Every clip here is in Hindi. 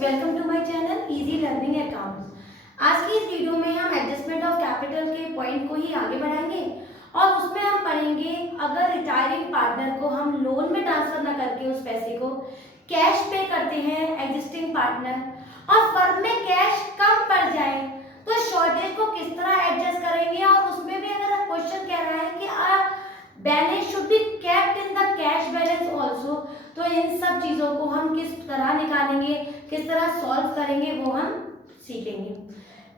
Welcome to my channel easy learning accounts. आज की इस वीडियो में हम एडजस्टमेंट ऑफ कैपिटल के पॉइंट को ही आगे बढ़ाएंगे और उसमें हम पढ़ेंगे अगर रिटायरिंग पार्टनर को हम लोन में ट्रांसफर न करके उस पैसे को कैश पे करते हैं एग्जिस्टिंग पार्टनर और फर्म में कैश कम पड़ जाए तो शॉर्टेज को किस तरह एडजस्ट करेंगे। और उसमें भी अगर क्वेश्चन कह रहा है कि balance should be kept in the cash balance also, तो इन सब चीजों को हम किस तरह निकालेंगे, किस तरह सॉल्व करेंगे वो हम सीखेंगे।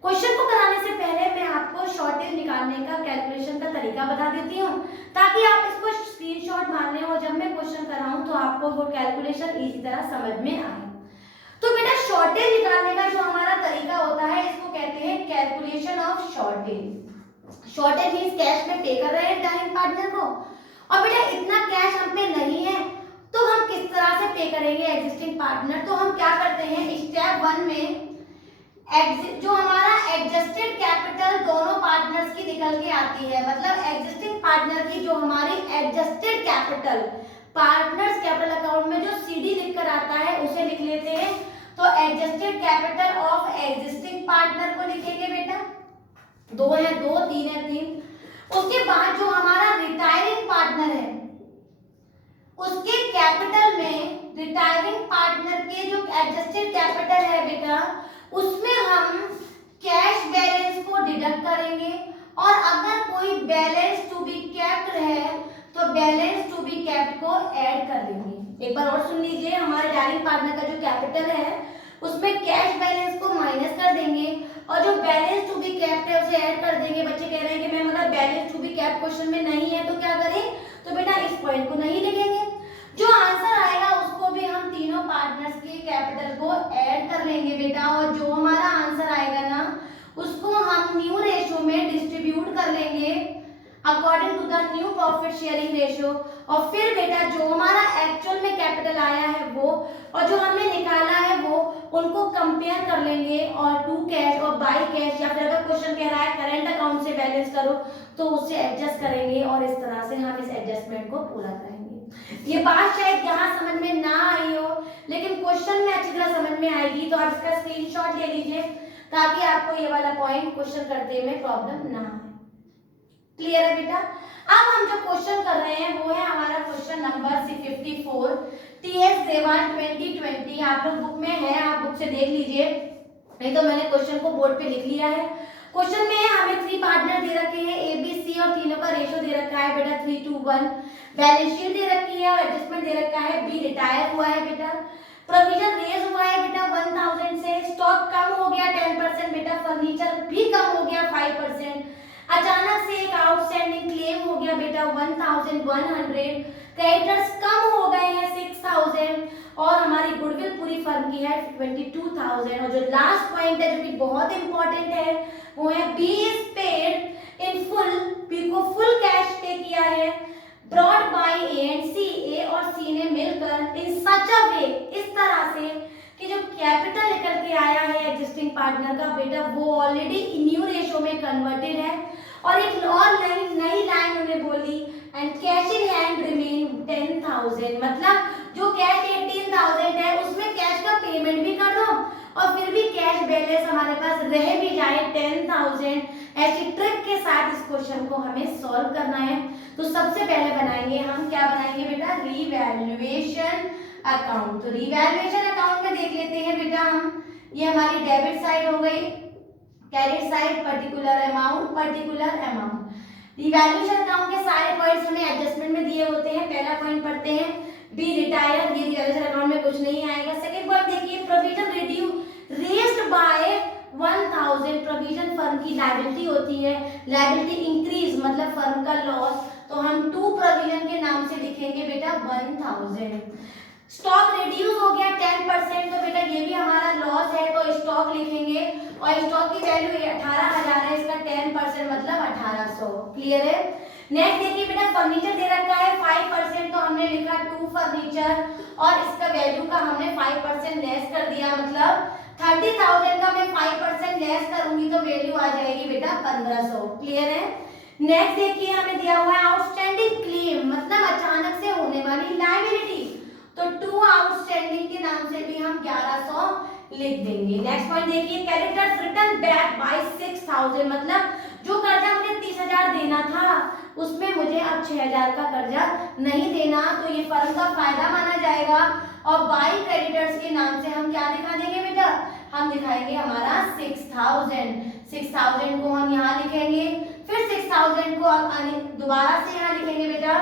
क्वेश्चन को कराने से पहले मैं आपको शॉर्टेज निकालने का कैलकुलेशन का तरीका बता देती हूँ ताकि आप इसको स्क्रीनशॉट मार लें और जब मैं क्वेश्चन कराऊं तो आपको वो कैलकुलेशन इसी तरह समझ में आए। तो बेटा शॉर्टेज निकालने का जो हमारा तरीका होता है इसको कहते हैं calculation of shortage. Shortage means cash में पे कर रहे हैं रिटायरिंग पार्टनर को और बेटा इतना कैश हम पे नहीं है तो हम किस तरह से पे करेंगे एग्जिस्टिंग पार्टनर। तो हम क्या करते हैं, स्टेप 1 में जो हमारा एडजस्टेड कैपिटल दोनों पार्टनर्स की निकल के आती है, मतलब एग्जिस्टिंग पार्टनर की जो हमारी adjusted capital partners capital account में जो सीडी लिखकर आता है उसे लिख लेते हैं। तो adjusted capital of existing partner को लिखेंगे बेटा, 2 है 2, 3 है 3। उसके बाद जो हमारा रिटायरिंग पार्टनर है उसके कैपिटल में रिटायरिंग पार्टनर के जो एडजस्टेड कैपिटल है बेटा उसमें हम कैश बैलेंस को डिडक्ट करेंगे और अगर कोई बैलेंस टू बी केप्ट है तो बैलेंस टू बी केप्ट को ऐड कर देंगे। एक बार और सुन लीजिए, हमारे रिटायरिंग पार्टनर का जो कैपिटल है उसमें कैश बैलेंस को माइनस कर देंगे और जो बैलेंस टू बी केप्ट है उसे ऐड कर देंगे। बच्चे कह रहे हैं कि मैम अगर balance to be kept question में नहीं है तो क्या करें, तो बेटा इस पॉइंट को नहीं लिखेंगे। जो आंसर आएगा उसको भी हम तीनों पार्टनर्स के कैपिटल को ऐड कर लेंगे बेटा और जो हमारा आंसर आएगा ना उसको हम न्यू रेशियो में डिस्ट्रीब्यूट कर लेंगे according to the new profit sharing ratio. और फिर बेटा जो हमारा एक्चुअल में कैपिटल आया है वो और जो हमने निकाला है वो उनको कंपेयर कर लेंगे और टू कैश और बाय कैश या फिर अगर क्वेश्चन कह रहा है करंट अकाउंट से बैलेंस करो तो उससे एडजस्ट करेंगे और इस तरह से हम इस एडजस्टमेंट को पूरा करेंगे। ये बात शायद यहाँ समझ में ना आई हो लेकिन क्वेश्चन में अच्छी तरह समझ में आएगी, तो आप इसका स्क्रीनशॉट ले लीजिए ताकि आपको ये वाला पॉइंट क्वेश्चन करते में प्रॉब्लम ना आए। क्लियर है बेटा। अब हम जो क्वेश्चन कर रहे हैं वो है हमारा क्वेश्चन नंबर 54 टीएस देवान 2020। आप लोग बुक में है, आप बुक से देख लीजिए, नहीं तो मैंने क्वेश्चन को बोर्ड पे लिख लिया है। क्वेश्चन में हमें 3 पार्टनर दे रखे हैं ए बी सी और तीनों का रेशियो दे रखा है बेटा 3:1। बैलेंस शीट दे रखी है और एडजस्टमेंट दे रखा है, बी रिटायर हुआ है बेटा, प्रोविजन रेज हुआ है बेटा 1000 से, स्टॉक कम हो गया 10% बेटा, फर्नीचर भी कम हो गया 5%, अचानक से एक आउटस्टैंडिंग क्लेम हो गया बेटा 1100, क्रेडिटर्स कम हो गए हैं 6000 और हमारी गुडविल पूरी फर्म की है 22,000। और जो लास्ट पॉइंट है जो कि बहुत इंपॉर्टेंट है वो है B is paid in full, B को फुल कैश पे किया है brought by A and C, A और सी ने मिलकर इन सच अ वे, इस तरह से कि जो कैपिटल निकल के आया है एग्जिस्टिंग पार्टनर का बेटा वो ऑलरेडी न्यू रेशियो में कन्वर्टेड है। और एक और नई लाइन उन्हें बोली and cash in hand remain 10,000, मतलब जो कैश 18,000 है उसमें कैश का पेमेंट भी कर दो और फिर भी कैश बैलेंस हमारे पास रह भी जाए 10,000। ऐसी ट्रिक के साथ इस क्वेश्चन को हमें सॉल्व करना है। तो सबसे पहले बनाएंगे हम, क्या बनाएंगे बेटा, रिवैल्यूएशन अकाउंट। तो रिवैल्यूएशन अकाउंट में देख लेते हैं बेटा हम, ये हमारी डेबिट साइड हो गई, credit side particular amount. Revaluation account के सारे पॉइंट्स हमें एडजस्टमेंट में दिए होते हैं। पहला पॉइंट पढ़ते हैं, बी रिटायर, ये रिवैल्यूएशन अकाउंट में कुछ नहीं आएगा। सेकंड पॉइंट देखिए, provision raised bye 1000, provision firm की लायबिलिटी होती है, लायबिलिटी इंक्रीज मतलब फर्म का लॉस, तो हम टू प्रोविजन के नाम से लिखेंगे बेटा 1000। स्टॉक रिड्यूस हो गया 10%, तो बेटा ये भी हमारा लॉस है तो स्टॉक लिखेंगे और स्टॉक की वैल्यू 18,000 है, इसका 10% मतलब 1800। क्लियर है। नेक्स्ट देखिए बेटा, फर्नीचर दे रखा है 5%, तो हमने लिखा टू फर्नीचर और इसका वैल्यू का हमने 5% लेस कर दिया, मतलब 30,000 का मैं 5% लेस करूंगी तो वैल्यू आ जाएगी बेटा 1500। क्लियर है। नेक्स्ट देखिए हमें दिया हुआ है आउटस्टैंडिंग क्लेम, मतलब अचानक से होने वाली लायबिलिटी, तो टू आउटस्टैंडिंग के नाम से भी हम 1100 लिख देंगे। नेक्स्ट पॉइंट देखिए, क्रेडिटर्स रिटर्न बैक बाय 6000, मतलब जो कर्जा मुझे 30,000 देना था उसमें मुझे अब 6,000 का कर्जा नहीं देना, तो ये फर्म का फायदा माना जाएगा। और बाय क्रेडिटर्स के नाम से हम क्या दिखा देंगे बेटा, हम दिखाएंगे हमारा 6000 को हम यहाँ लिखेंगे, फिर 6000 को दोबारा से यहाँ लिखेंगे बेटा,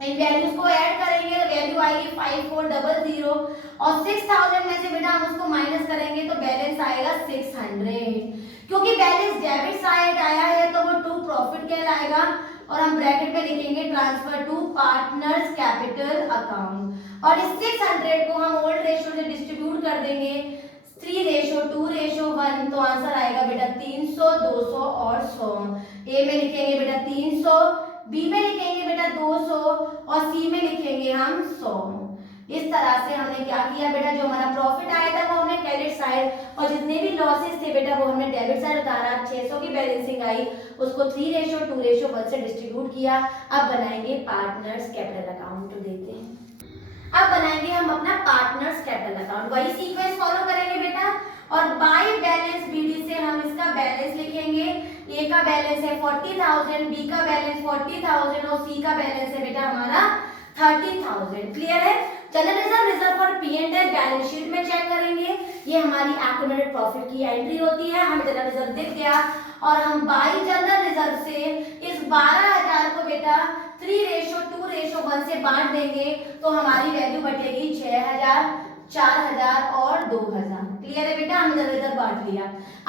इन वैल्यूज को ऐड करेंगे, वैल्यू आएगी 5400 और 6000 में से बेटा हम उसको माइनस करेंगे तो बैलेंस आएगा 600। क्योंकि बैलेंस डेबिट साइड आया है तो वो टू प्रॉफिट कहलाएगा और हम ब्रैकेट में लिखेंगे transfer to partners capital account. और इस 600 को हम ओल्ड रेशियो से डिस्ट्रीब्यूट कर देंगे 3:2:1, तो आंसर आएगा बेटा 300, 200 और 100। ए में लिखेंगे बेटा 300, बी में लिखेंगे बेटा 200 और सी में लिखेंगे हम 100। इस तरह से हमने क्या किया बेटा, जो हमारा प्रॉफिट आया था वो हमने क्रेडिट साइड और जितने भी लॉसेस थे बेटा वो हमने डेबिट साइड उतारा। 600 की बैलेंसिंग आई, उसको 3:2:1 से डिस्ट्रीब्यूट किया। अब बनाएंगे पार्टनर्स कैपिटल अकाउंट, तो देते हैं। अब बनाएंगे हम अपना पार्टनर्स कैपिटल अकाउंट, वही सीक्वेंस फॉलो करेंगे बेटा। और बाय बैलेंस बीडी से हम इसका बैलेंस लिखेंगे। ए का बैलेंस है 40,000, बी का बैलेंस 40,000 और सी का बैलेंस है बेटा हमारा 30,000। क्लियर है। General reserve for P&L balance sheet में चेक करेंगे, ये हमारी एक्यूमुलेटेड प्रॉफिट की एंट्री होती है। हमें जनरल रिजर्व दिख गया और हम बाय जनरल रिजर्व से इस 12,000 को बेटा 3:2:1 से बांट देंगे तो हमारी वैल्यू बचेगी 6,000, 4,000 और 2,000। क्लियर है बेटा, हमने जनरल रिजर्व बांट लिया।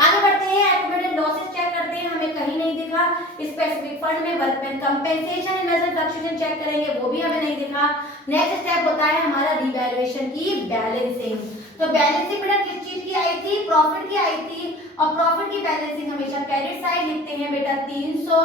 आगे बढ़ते हैं, एक्यूमुलेटेड लॉसेस चेक करते हैं, हमें कहीं नहीं दिखा। स्पेसिफिक फंड में workman compensation investment fluctuation check करेंगे, वो भी हमें नहीं दिखा। नेक्स्ट स्टेप होता है हमारा रीवैल्यूएशन की बैलेंसिंग। तो बैलेंसिंग बेटा किस चीज की आई थी, प्रॉफिट की आई थी। और प्रॉफिट की बैलेंसिंग हमेशा क्रेडिट साइड लिखते हैं बेटा 300,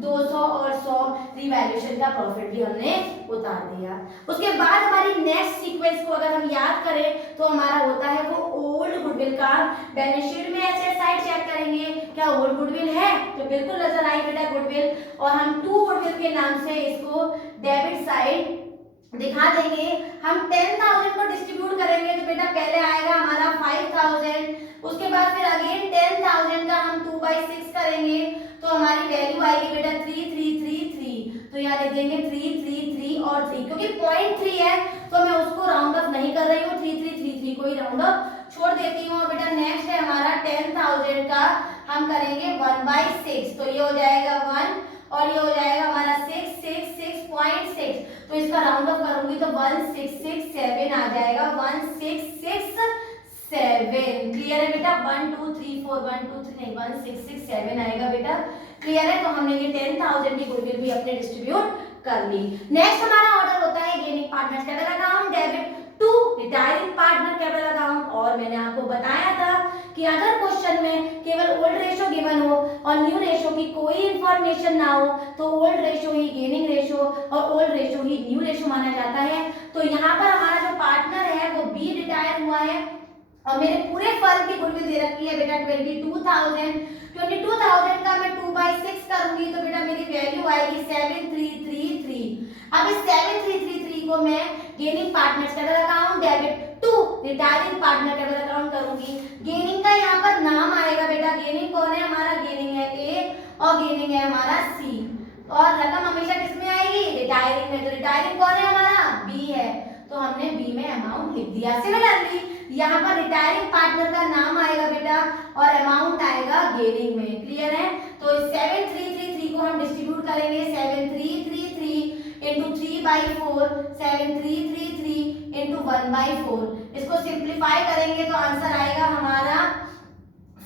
200 और 100। रिवैल्यूएशन का प्रॉफिट भी हमने उतार दिया। उसके बाद हमारी नेक्स्ट सीक्वेंस को अगर हम याद करें तो हमारा होता है वो ओल्ड गुडविल का। बैलेंस शीट में एसेट साइड चेक करेंगे, क्या ओल्ड गुडविल है, तो बिल्कुल नजर आई बेटा गुडविल। और हम टू गुडविल के नाम से इसको डेबिट साइड दिखा देंगे। हम 10,000 को डिस्ट्रीब्यूट करेंगे तो बेटा पहले आएगा हमारा 5,000, उसके बाद फिर अगेन 10,000 का हम 2/6 करेंगे तो हमारी वैल्यू आएगी बेटा 3,333। तो यहाँ लिख देंगे 3,333 और 3, क्योंकि 0.3 है तो मैं उसको राउंड ऑफ नहीं कर रही हूँ, 3,333 को ही राउंड ऑफ छोड़ देती हूँ। बेटा नेक्स्ट है हमारा 10,000 का हम करेंगे 1/6, तो ये हो जाएगा 1 और ये हो जाएगा हमारा 666.6, तो इसका राउंड ऑफ करूंगी तो 1667 आ जाएगा, 1667। क्लियर है बेटा, 1 2 3 4 1 2 3 नहीं 1667 आएगा बेटा। क्लियर है। तो हमने ये 10,000 की गुडविल भी अपने डिस्ट्रीब्यूट कर ली। नेक्स्ट हमारा ऑर्डर होता है gaining partners capital account debit to retiring partner capital account. और मैंने आपको बताया था कि अगर क्वेश्चन में केवल ओल्ड रेशियो गिवन हो और न्यू रेशियो की कोई इंफॉर्मेशन ना हो तो ओल्ड रेशियो ही गेनिंग रेशियो और ओल्ड रेशियो ही न्यू रेशियो माना जाता है। तो यहाँ पर हमारा जो पार्टनर है वो बी रिटायर हुआ है और मेरे पूरे फर्म की गुडविल दे रखी है बेटा 22,000 का मैं 2/6 करूंगी तो बेटा मेरी वैल्यू आएगी 7,333। अब इस 7,333 को मैं gaining partners capital account debit to retiring partner capital account करूंगी। गेनिंग का यहाँ पर नाम आएगा बेटा, गेनिंग कौन है हमारा, गेनिंग है ए और गेनिंग है हमारा सी। और रकम हमेशा किसमें आएगी, रिटायरिंग में। तो रिटायरिंग कौन है हमारा, बी है, तो हमने बी में अमाउंट लिख दिया। सिमिलरली यहाँ पर रिटायरिंग पार्टनर का नाम आएगा बेटा और अमाउंट आएगा गेनिंग में। क्लियर है। तो 7,333 को हम डिस्ट्रीब्यूट करेंगे 7,333 into 3/4, 7,333 into 1/4। इसको सिंप्लीफाई करेंगे तो आंसर आएगा हमारा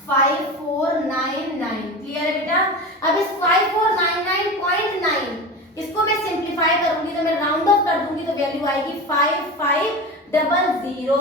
5499। क्लियर है बेटा। अब इस 5499.9 इसको मैं सिंप्लीफाई करूंगी तो मैं राउंड ऑफ कर दूंगी तो वैल्यू आएगी 5500।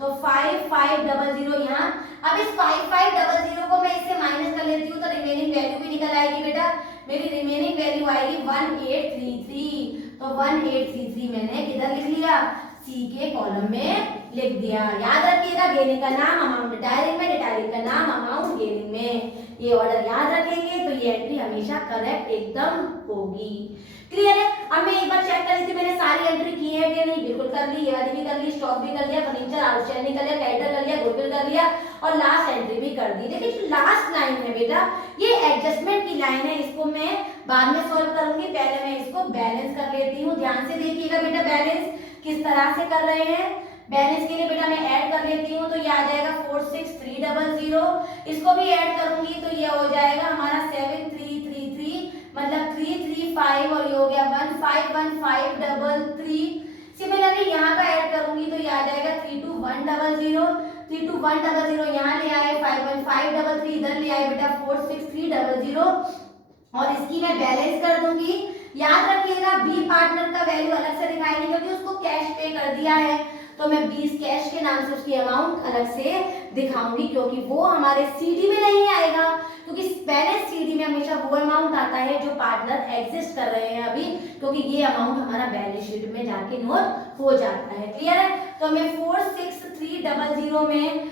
तो 5500 यहाँ। अब इस 5500 को मैं इससे माइनस कर लेती हूँ तो रिमेनिंग वैल्यू भी निकल आएगी बेटा। मेरी रिमेनिंग वैल्यू आएगी 1833। तो 1833 मैंने किधर लिख लिया, सी के कॉलम में लिख दिया। याद रखिएगा, गेनिंग का नाम अमाउंट रिटायरिंग में, रिटायरिंग का नाम अमाउंट गेनिंग में। ये ऑर्डर याद रखेंगे तो ये एंट्री हमेशा करेक्ट एकदम होगी। क्लियर है? अब मैं एक बार चेक कर रही थी मैंने सारी एंट्री की है कि नहीं। बिल्कुल कर ली, ये वाली भी कर ली, स्टॉक भी कर लिया, फर्नीचर आउटस्टैंडिंग कर लिया, क्रेडिटर कर लिया, गुडविल कर लिया और लास्ट एंट्री भी कर दी। लेकिन जो लास्ट लाइन है बेटा, ये एडजस्टमेंट की लाइन है, इसको मैं बाद में सॉल्व करूंगी। पहले मैं इसको बैलेंस कर लेती हूँ। ध्यान से देखिएगा बेटा, बैलेंस किस तरह से कर रहे हैं। बैलेंस के लिए बेटा मैं ऐड कर लेती हूँ, तो ये आ जाएगा 46300। इसको भी ऐड करूंगी तो ये हो जाएगा हमारा 7333, मतलब 335 और ये हो गया 151533। सिमिलरली यहाँ का ऐड करूंगी तो ये आ जाएगा 32100, 32100 यहाँ ले आए, 51533 इधर ले आए बेटा 46300 और इसकी मैं बैलेंस कर दूंगी। याद रखिएगा, बी पार्टनर का वैल्यू अलग से दिखाएंगे क्योंकि उसको कैश पे कर दिया है, तो मैं 20 कैश के नाम से उसकी अमाउंट अलग से दिखाऊंगी क्योंकि वो हमारे सीडी में नहीं आएगा, क्योंकि बैलेंस सीडी में हमेशा वो अमाउंट आता है जो पार्टनर एग्जिस्ट कर रहे हैं अभी, क्योंकि ये अमाउंट हमारा बैलेंस शीट में जाके नोट हो जाता है। क्लियर है? तो मैं 46300 में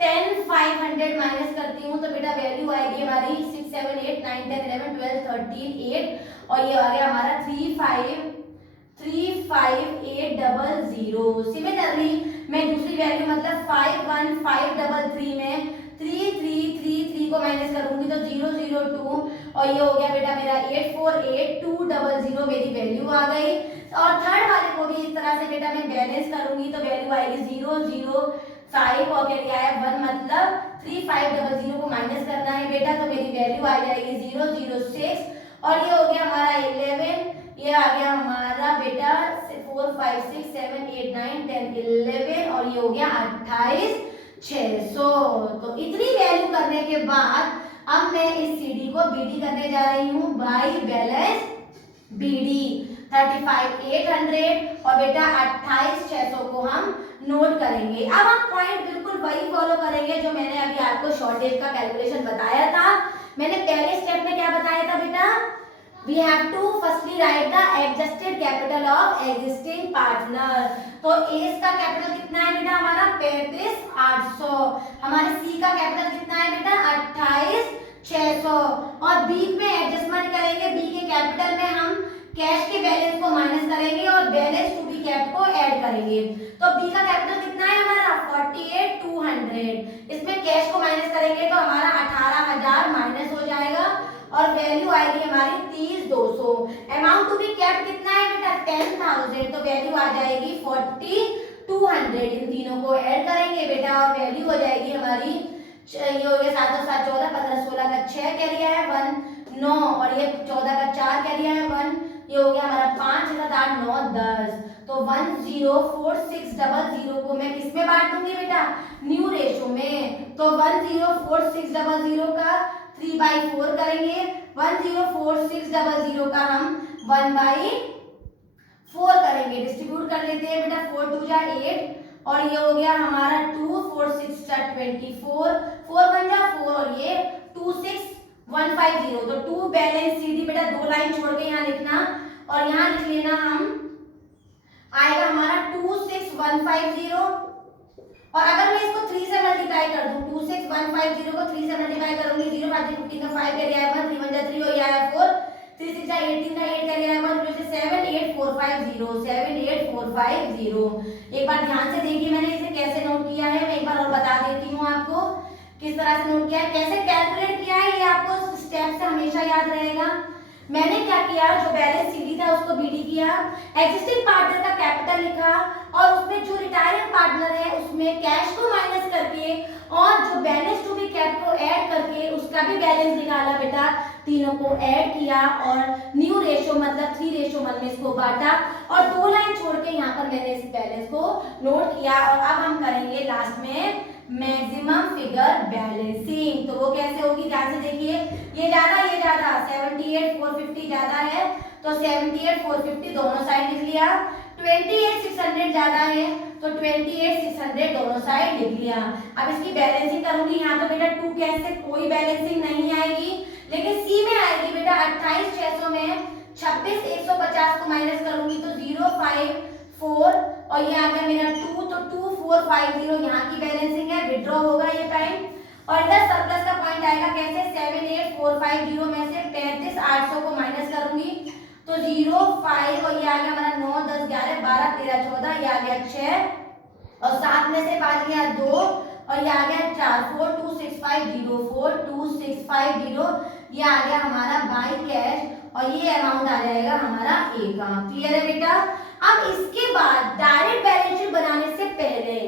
10500 माइनस करती हूँ तो बेटा वैल्यू आएगी हमारी 6 7 8 9 10 11 12 13 8 और ये आ गया हमारा 35800। सिमिलरली मैं दूसरी वैल्यू मतलब 51533 में 3333 को माइनस करूंगी तो 002 और ये हो गया बेटा मेरा 848200 मेरी वैल्यू आ गई। और थर्ड वाले को भी इस तरह से बेटा मैं बैलेंस करूंगी तो वैल्यू आएगी 005 और क्या लिया है 1, मतलब 3500 को माइनस करना है बेटा, तो मेरी वैल्यू आ जाएगी 006 और ये हो गया हमारा 11, ये आ गया हमारा बेटा 4 5 6 7 8 9 10 11 और ये हो गया 28600। तो इतनी वैल्यू करने के बाद अब मैं इस सीडी को बीडी करने जा रही हूँ बाय बैलेंस बीडी 35800 और बेटा 28600 को हम नोट करेंगे। अब हम पॉइंट बिल्कुल वही फॉलो करेंगे जो मैंने अभी आपको शॉर्टेज का कैलकुलेशन बताया था। मैंने पहले स्टेप में क्या बताया था बेटा, we have to firstly write the adjusted capital of existing partner। तो एस का कैपिटल कितना है बेटा हमारा 35800, हमारे सी का कैपिटल कितना है बेटा 28600 और बी में एडजस्टमेंट करेंगे। बी के कैपिटल में हम कैश के बैलेंस को माइनस करेंगे और बैलेंस टू बी कैप को ऐड करेंगे। तो बी का कैपिटल कितना है हमारा 48200, इसमें कैश को माइनस करेंगे तो हमारा 18000 माइनस हो जाएगा और वैल्यू आएगी हमारी 30200। अमाउंट टू बी कैप्ट कितना है बेटा 10000, तो वैल्यू आ जाएगी 4200। इन तीनों को ऐड करेंगे बेटा और वैल्यू हो जाएगी हमारी, ये हो गया 7 और 7 14, 15 16 का 6 क्या लिया है 1 9 और ये 14 का 4 क्या लिया है 1, ये हो गया हमारा 5 7 8 9 10। तो 104600 को मैं किस में बांट दूंगी बेटा न्यू रेशो में, तो 104600 का 3/4 करेंगे, 104600 का हम 1/4 करेंगे, डिस्ट्रीब्यूट कर लेते हैं बेटा 4 2 जा 8 और ये हो गया हमारा 2 4 6 जा 24 4 1 जा 4 और ये 26150। तो 2 बैलेंस सीडी बेटा 2 लाइन छोड़ के यहाँ लिखना और यहाँ लिख लेना हम आएगा हमारा 26150 और अगर मैं इसको 3 से मल्टीप्लाई कर दूं 26150 को 3 से मल्टीप्लाई करूंगी 0 5 15 का 5 कर आया 1 3 1 जा 3 हो आया 4 3 6 जा 18 का 8 कर आया 1 प्लस 78450 78450। एक बार ध्यान से देखिए मैंने इसे कैसे नोट किया है, मैं एक बार और बता देती हूँ आपको किस तरह से नोट किया है, कैसे कैलकुलेट किया है, ये आपको स्टेप से हमेशा याद रहेगा। मैंने क्या किया, जो बैलेंस सीडी था उसको बीडी किया, एग्जिस्टिंग पार्टनर का कैपिटल लिखा और उसमें जो रिटायरिंग पार्टनर है उसमें कैश को माइनस करके और जो बैलेंस टू बी कैप को ऐड करके उसका भी बैलेंस निकाला बेटा, तीनों को ऐड किया और न्यू रेशो मतलब 3:1 में इसको बांटा और 2 लाइन छोड़ के यहाँ पर मैंने इस बैलेंस को नोट किया। और अब हम करेंगे लास्ट में मैक्सिमम फिगर बैलेंसिंग, तो वो कैसे होगी ध्यान से देखिए, ये ज्यादा 78450 ज्यादा है तो 78450 दोनों साइड लिख लिया, 28600 ज्यादा है तो 28600 दोनों साइड लिख लिया। अब इसकी बैलेंसिंग करूंगी, यहाँ तो बेटा 2 कैश से कोई बैलेंसिंग नहीं आएगी लेकिन सी में आएगी बेटा 28600 में 26150 को माइनस करूंगी तो 4 और ये आ गया मेरा 2, तो 2450 यहाँ की बैलेंसिंग है, विड्रॉ होगा ये पॉइंट। और इधर सरप्लस का पॉइंट आएगा कैसे, 78450 में से 35800 को माइनस करूंगी तो 0 5 और ये आ गया हमारा 9 10 11 12 13 14, ये आ गया 6 और 7 में से 5 गया 2 और ये आ गया 4 42650 42650, ये आ गया हमारा बाय कैश और ये अमाउंट आ जाएगा हमारा ए का। क्लियर है बेटा। अब इसके बाद डायरेक्ट बैलेंस शीट बनाने से पहले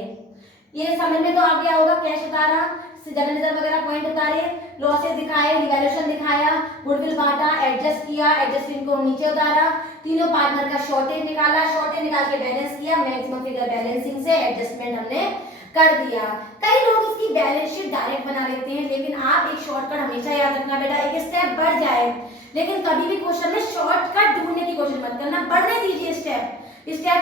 ये समझ में तो आ गया होगा, कैश उतारा, जनरल रिजर्व वगैरह पॉइंट उतारे, लॉसेस दिखाए, रिवैल्यूएशन दिखाया, गुडविल बांटा, एडजस्ट किया, एडजस्टमेंट को नीचे उतारा, तीनों पार्टनर का शॉर्टेज निकाला, शॉर्टेज निकाल के बैलेंस किया, मैक्सिमम फिगर बैलेंसिंग से एडजस्टमेंट हमने कर दिया। कई लोग इसकी बैलेंस शीट डायरेक्ट बना लेते हैं, लेकिन आप एक शॉर्टकट हमेशा याद रखना बेटा, एक स्टेप बढ़ जाए लेकिन कभी भी क्वेश्चन में शॉर्टकट ढूंढने की कोशिश मत करना, बढ़ने दीजिए स्टेप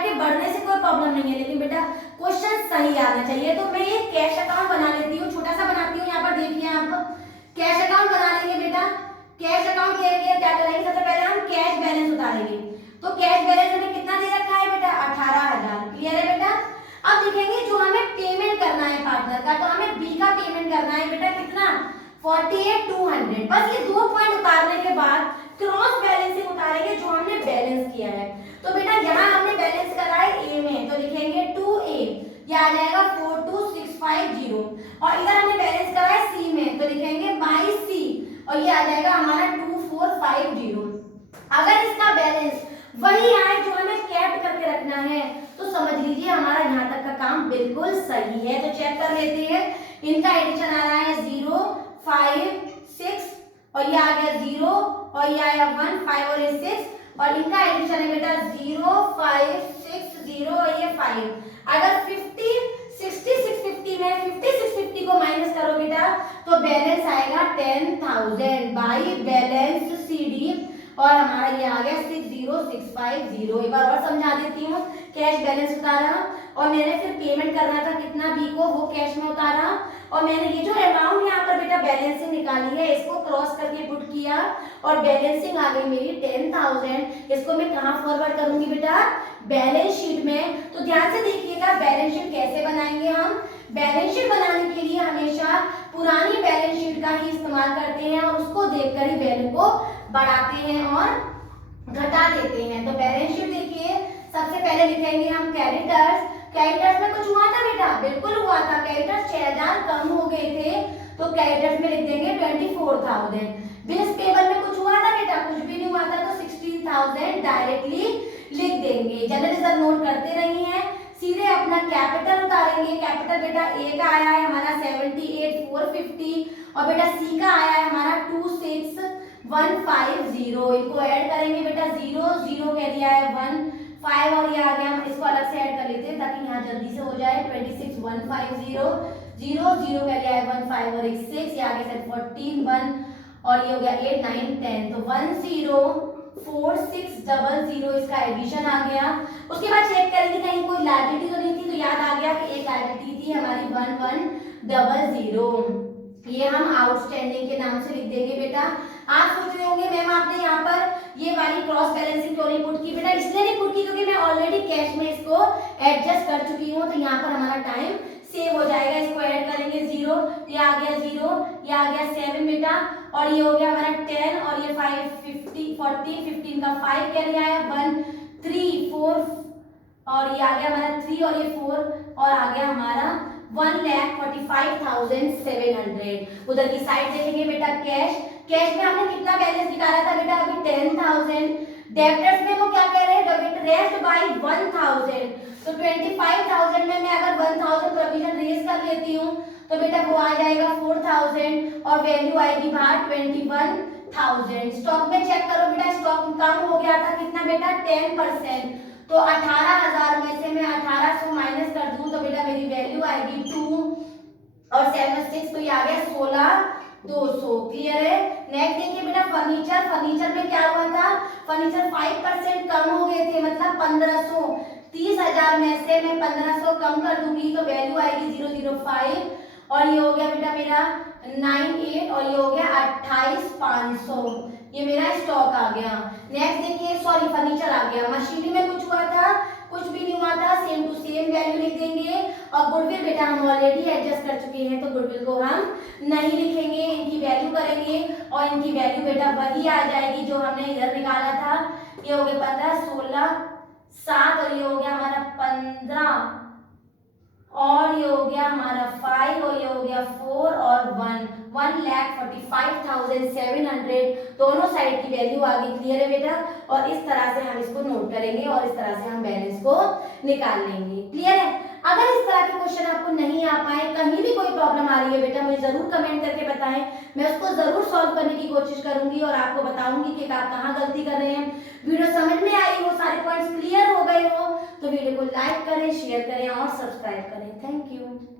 के बढ़ने से कोई प्रॉब्लम नहीं है, लेकिन बेटा क्वेश्चन सही आना चाहिए। तो मैं ये कैश अकाउंट बना लेती हूँ, छोटा सा बनाती हूँ, यहाँ पर देखिए आप कैश अकाउंट बना लेंगे बेटा। कैश अकाउंट के लिए क्या करेंगे, सबसे पहले हम कैश बैलेंस उतारेंगे। तो कैश बैलेंस हमें कितना दे रखा है बेटा, 18,000। क्लियर है बेटा। अब देखेंगे जो हमें पेमेंट करना है पार्टनर का, तो हमें बी का पेमेंट करना है बेटा, कितना 48,200। बस ये दो पॉइंट उतारने के बाद क्रॉस बैलेंसिंग उतारेंगे जो हमने बैलेंस किया है। तो बेटा यहाँ हमने बैलेंस करा है ए में, तो लिखेंगे 2A, ये आ जाएगा 42650 और इधर हमने बैलेंस करा है सी में, तो लिखेंगे बाई सी और ये आ जाएगा हमारा 2450। अगर इसका बैलेंस वही आए जो हमें कैप्ट करके रखना है तो समझ लीजिए हमारा यहाँ तक का काम बिल्कुल सही है। तो चेक कर लेते हैं, इनका एडिशन आ रहा है 0 5 6 और ये आ गया 0 और ये आया 1 5 और ये 6 और इनका एडिशन है बेटा 0 5 6 0 और ये 5। अगर 50 60 650 में 50 650 को माइनस करो बेटा तो बैलेंस आएगा 10,000 बाई बैलेंस सीडी और हमारा ये आ गया 60650। एक बार और समझा देती हूँ, कैश बैलेंस उतारा और मैंने फिर पेमेंट करना था कितना बी को, वो कैश में उतारा और मैंने ये जो अमाउंट यहाँ पर बेटा बैलेंसिंग निकाली है इसको क्रॉस करके पुट किया और बैलेंसिंग आ गई मेरी 10,000। इसको मैं कहाँ फॉरवर्ड करूंगी बेटा, बैलेंस शीट में। तो ध्यान से देखिएगा बैलेंस शीट कैसे बनाएंगे हम। बैलेंस शीट बनाने के लिए हमेशा पुरानी बैलेंस शीट का ही इस्तेमाल करते हैं और उसको देखकर ही वैल्यू को बढ़ाते हैं और घटा देते हैं। तो बैलेंस शीट देखिए, सबसे पहले लिखेंगे हम क्रेडिटर्स। क्रेडिटर्स में कुछ हुआ था बेटा, बिल्कुल हुआ था, क्रेडिटर्स 6,000 कम हो गए थे तो क्रेडिटर्स में लिख देंगे 24,000। बिल्स पेबल में कुछ हुआ था बेटा, कुछ भी नहीं हुआ था तो 16,000 डायरेक्टली लिख देंगे। जनरल रिजर्व नोट करते रहिए, सीधे अपना कैपिटल उतारेंगे। कैपिटल बेटा ए का आया है हमारा 78,450 और बेटा सी का आया है हमारा 26,150। इनको ऐड करेंगे बेटा, 0 0 कह दिया है 1 5 और ये आ गया, हम इसको अलग से ऐड कर लेते हैं ताकि यहाँ जल्दी से हो जाए। 26,150 0 0 कह दिया है 1 5 और 1 6, ये आ गया 14 1 और ये हो गया 8 9 10। तो 104600 इसका एडिशन आ गया। उसके बाद चेक करेंगे कहीं कोई लायबिलिटी तो नहीं थी, तो याद आ गया कि एक लायबिलिटी थी हमारी 1100। ये हम आउटस्टैंडिंग के नाम से लिख देंगे बेटा। आप सोच रहे होंगे मैम आपने यहाँ पर ये वाली क्रॉस बैलेंसिंग क्यों नहीं पुट की बेटा, इसलिए नहीं पुट की क्योंकि मैं ऑलरेडी कैश में इसको एडजस्ट कर चुकी हूँ, तो यहाँ पर हमारा टाइम सेव हो जाएगा। इसको ऐड करेंगे 0, ये आ गया 0, ये आ गया 7 बेटा और ये हो गया हमारा 10 और ये 5 50 40 15 का 5 क्या लिया है 1 3 4 और ये आ गया हमारा 3 और ये 4 और आ गया हमारा 1,45,700। उधर की साइड देखेंगे बेटा कैश। कैश में हमने कितना बैलेंस निकाला था बेटा, अभी 10,000। डेब्टर्स में वो क्या कह रहे हैं, डेबिट रेस्ट बाय 1,000। तो 25,000 में मैं अगर 1,000 प्रोविजन रेज कर लेती हूँ तो बेटा वो आ जाएगा 4,000 और वैल्यू आएगी बाहर 21,000। स्टॉक में चेक करो बेटा, स्टॉक कम हो गया था कितना बेटा 10%। तो 18,000 में से मैं 1,800 माइनस कर दूं तो बेटा मेरी वैल्यू आएगी 2 और 7 6 तो ये आ गया 16,200। क्लियर है। नेक्स्ट देखिए बेटा फर्नीचर। फर्नीचर में क्या हुआ था, फर्नीचर 5% कम हो गए थे, मतलब 1,500। 30,000 में से मैं 1,500 कम कर दूंगी तो वैल्यू आएगी 005 और ये हो गया बेटा मेरा 98 और ये हो गया 28,500। ये मेरा स्टॉक आ गया। नेक्स्ट देखिए, सॉरी फर्नीचर आ गया। मशीनरी में कुछ हुआ था कुछ भी नहीं हुआ था, सेम टू सेम वैल्यू लिख देंगे। और गुडविल बेटा हम ऑलरेडी एडजस्ट कर चुके हैं, तो गुडविल को हम नहीं लिखेंगे, इनकी वैल्यू करेंगे और इनकी वैल्यू बेटा वही आ जाएगी जो हमने इधर निकाला था। ये हो गया 15, 16, 7 और ये हो गया हमारा 15 और ये हो गया हमारा 5 और ये हो गया 4 और 1,45,700 दोनों साइड की वैल्यू आ गई। क्लियर है बेटा? और इस तरह से हम इसको नोट करेंगे और इस तरह से हम बैलेंस को निकाल लेंगे। क्लियर है? अगर इस तरह के क्वेश्चन आपको नहीं आ पाए, कहीं भी कोई प्रॉब्लम आ रही है बेटा, मुझे जरूर कमेंट करके बताएं, मैं उसको जरूर सॉल्व करने की कोशिश करूंगी और आपको बताऊंगी कि आप कहाँ गलती कर रहे हैं। वीडियो समझ में आई हो, सारे पॉइंट्स क्लियर हो गए हो, तो वीडियो को लाइक करें, शेयर करें और सब्सक्राइब करें। Thank you.